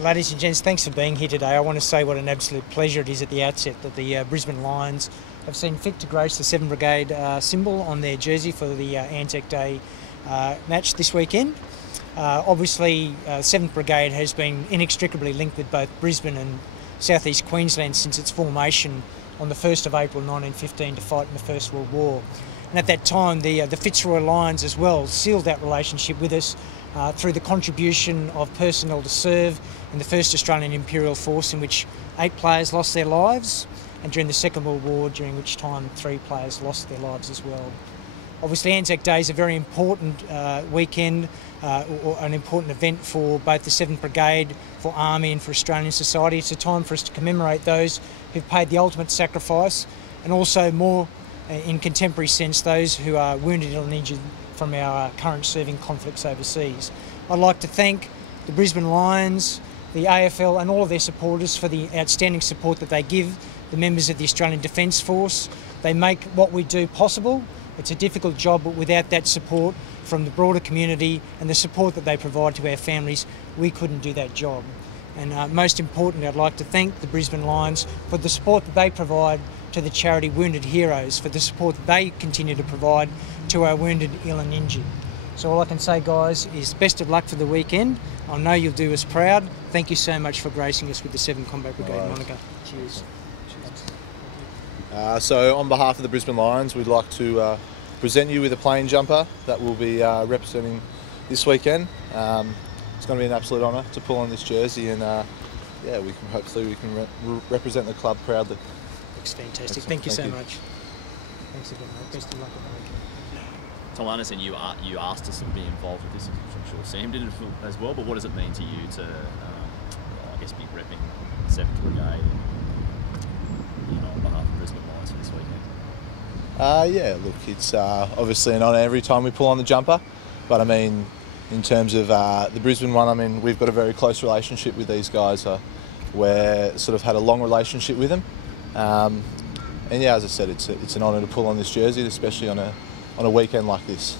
Ladies and gents, thanks for being here today. I want to say what an absolute pleasure it is at the outset that the Brisbane Lions have seen fit to grace the 7th Brigade symbol on their jersey for the ANZAC Day match this weekend. Obviously, 7th Brigade has been inextricably linked with both Brisbane and South East Queensland since its formation on the 1st of April 1915 to fight in the First World War. And at that time, the Fitzroy Lions as well sealed that relationship with us through the contribution of personnel to serve in the 1st Australian Imperial Force, in which 8 players lost their lives, and during the Second World War, during which time 3 players lost their lives as well. Obviously, Anzac Day is a very important weekend, or an important event for both the 7th Brigade, for Army and for Australian society. It's a time for us to commemorate those who've paid the ultimate sacrifice, and also more in contemporary sense, those who are wounded, ill and injured from our current serving conflicts overseas. I'd like to thank the Brisbane Lions, the AFL and all of their supporters for the outstanding support that they give the members of the Australian Defence Force. They make what we do possible. It's a difficult job, but without that support from the broader community and the support that they provide to our families, we couldn't do that job. And most importantly, I'd like to thank the Brisbane Lions for the support that they provide to the charity Wounded Heroes, for the support that they continue to provide to our wounded, ill and injured. So all I can say, guys, is best of luck for the weekend. I know you'll do us proud. Thank you so much for gracing us with the 7th Combat Brigade moniker. Cheers. So on behalf of the Brisbane Lions, we'd like to present you with a plain jumper that we'll be representing this weekend. It's going to be an absolute honour to pull on this jersey, and yeah, hopefully we can represent the club proudly. It's fantastic. Thank you so much. Thanks again, mate. Best of luck at the weekend. Tom, I understand you asked us to be involved with this. I'm sure Sam did it as well. But what does it mean to you to, I guess, be repping 7th Brigade, on behalf of Brisbane Lions for this weekend? Yeah, look, it's obviously an honour every time we pull on the jumper. But I mean, in terms of the Brisbane one, I mean, we've got a very close relationship with these guys. We're sort of had a long relationship with them. And yeah, as I said, it's an honour to pull on this jersey, especially on a weekend like this.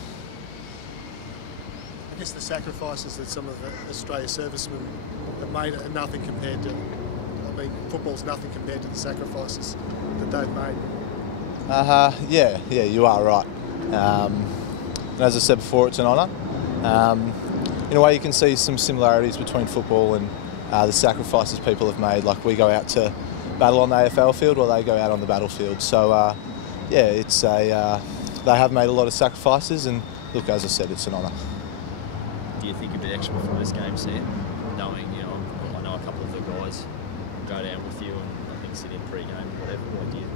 I guess the sacrifices that some of the Australia servicemen have made are nothing compared to, I mean, football's nothing compared to the sacrifices that they've made. Yeah, you are right. And as I said before, it's an honour. In a way, you can see some similarities between football and the sacrifices people have made. Like, we go out to battle on the AFL field, or they go out on the battlefield. So yeah, it's they have made a lot of sacrifices, and look, as I said, it's an honour. Do you think it'd be extra for this game, Sam? Knowing, I know a couple of the guys go down with you and I think sit in pre-game or whatever. What do you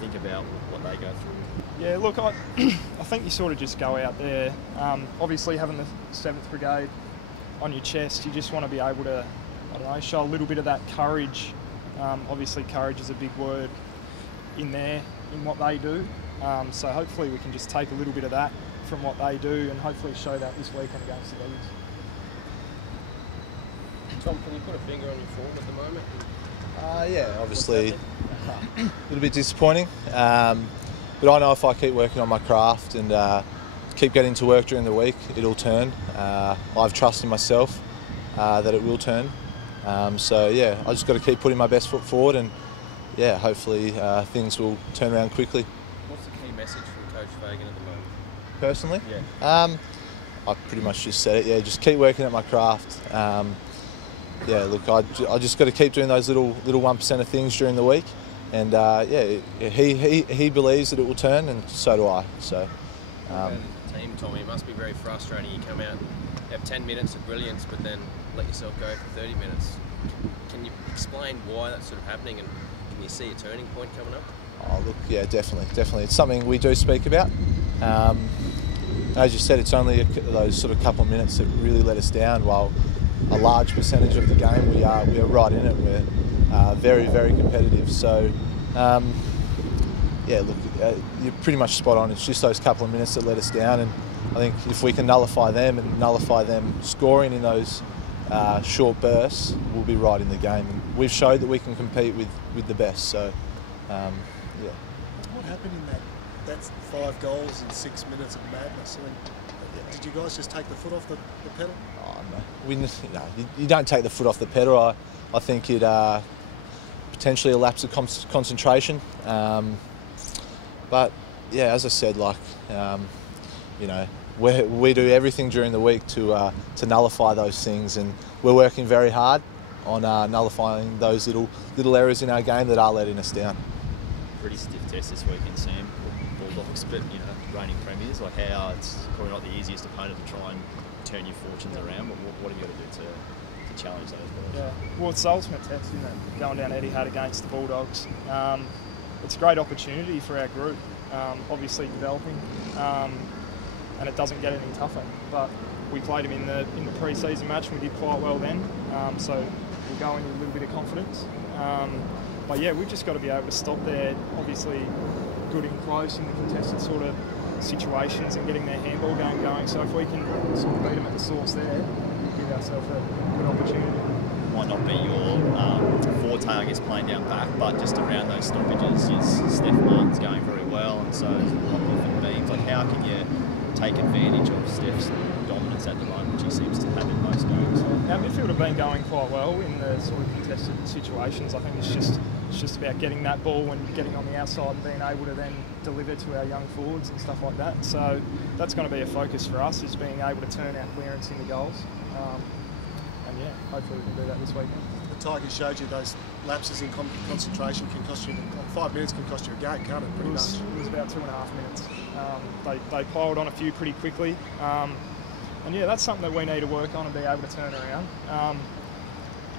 think about what they go through? Yeah, look, I think you sort of just go out there. Obviously, having the 7th Brigade on your chest, you just want to be able to, I don't know, show a little bit of that courage. Obviously, courage is a big word in what they do. So hopefully we can just take a little bit of that from what they do and hopefully show that this weekend against the Leagues. Tom, can you put a finger on your form at the moment? Yeah, obviously a little bit disappointing. But I know if I keep working on my craft and keep getting to work during the week, it'll turn. I have trust in myself that it will turn. So yeah, I just got to keep putting my best foot forward, and yeah, hopefully things will turn around quickly. What's the key message from Coach Fagan at the moment? Personally? Yeah. I pretty much just said it, yeah, just keep working at my craft. Yeah, look, I just got to keep doing those little 1% of things during the week, and yeah, he believes that it will turn, and so do I. So. Team, Tommy, it must be very frustrating. You come out, have 10 minutes of brilliance, but then let yourself go for 30 minutes. Can you explain why that's sort of happening, and can you see a turning point coming up? Oh, look, yeah, definitely. It's something we do speak about. As you said, it's only those sort of couple of minutes that really let us down, while a large percentage of the game we are right in it. We're very, very competitive. So, yeah, look, you're pretty much spot on. It's just those couple of minutes that let us down, and I think if we can nullify them and nullify them scoring in those short bursts, we'll be right in the game. And we've showed that we can compete with the best. So, yeah. What happened in that? That's 5 goals in 6 minutes of madness. I mean, Did you guys just take the foot off the pedal? Oh, no. You don't take the foot off the pedal. I think it potentially a lapse of concentration. But yeah, as I said, we do everything during the week to nullify those things, and we're working very hard on nullifying those little errors in our game that are letting us down. Pretty stiff test this weekend, Sam. Bulldogs, but reigning premiers. It's probably not the easiest opponent to try and turn your fortunes around. But what have you got to do to challenge those guys? Yeah, well, it's the ultimate test, isn't it? Going down Etihad against the Bulldogs. It's a great opportunity for our group. Obviously developing, and it doesn't get any tougher. But we played him in the pre-season match, and we did quite well then. So we'll go in with a little bit of confidence. But yeah, we've just got to be able to stop there. Obviously, good and close in the contested sort of situations and getting their handball game going. So if we can sort of beat them at the source there, we'll give ourselves a good opportunity. Might not be your forte, I guess, playing down back, but just around those stoppages, Steph Martin's going very well, and so there's a lot of different beams. How can you take advantage of Steph's dominance at the moment, which he seems to have in most games? Our midfield have been going quite well in the sort of contested situations. I think it's just about getting that ball and getting on the outside and being able to then deliver to our young forwards and stuff like that. So that's going to be a focus for us, is being able to turn our clearance into goals. And yeah, hopefully we can do that this weekend. The Tigers showed you those lapses in concentration can cost you, 5 minutes can cost you a game, can't it? It was about 2.5 minutes. They piled on a few pretty quickly. And yeah, that's something that we need to work on and be able to turn around.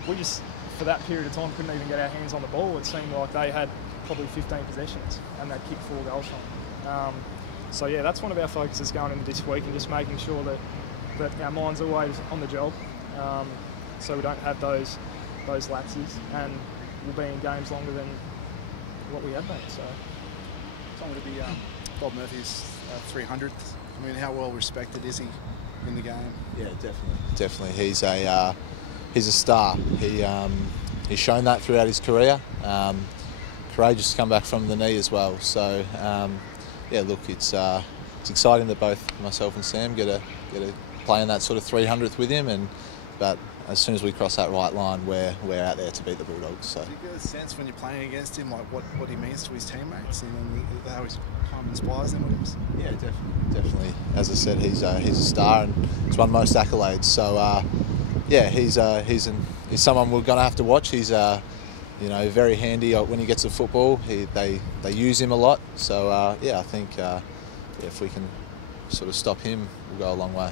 We just, for that period of time, couldn't even get our hands on the ball. It seemed like they had probably 15 possessions and they kicked 4 goals from. So yeah, that's one of our focuses going into this week, and just making sure that our mind's always on the job, so we don't have those lapses, and we'll be in games longer than what we have been. So it's not going to be Bob Murphy's 300th. I mean, how well respected is he in the game? Yeah, definitely. He's a star. He's shown that throughout his career. Courageous to come back from the knee as well. So yeah, look, it's exciting that both myself and Sam get to play in that sort of 300th with him, but as soon as we cross that right line, we're out there to beat the Bulldogs. So. Do you get a sense when you're playing against him, like what he means to his teammates, and how he kind of inspires them with him? Yeah, definitely. As I said, he's a star and he's won most accolades. So yeah, he's someone we're going to have to watch. He's very handy when he gets the football. They use him a lot. So yeah, I think if we can sort of stop him, we'll go a long way.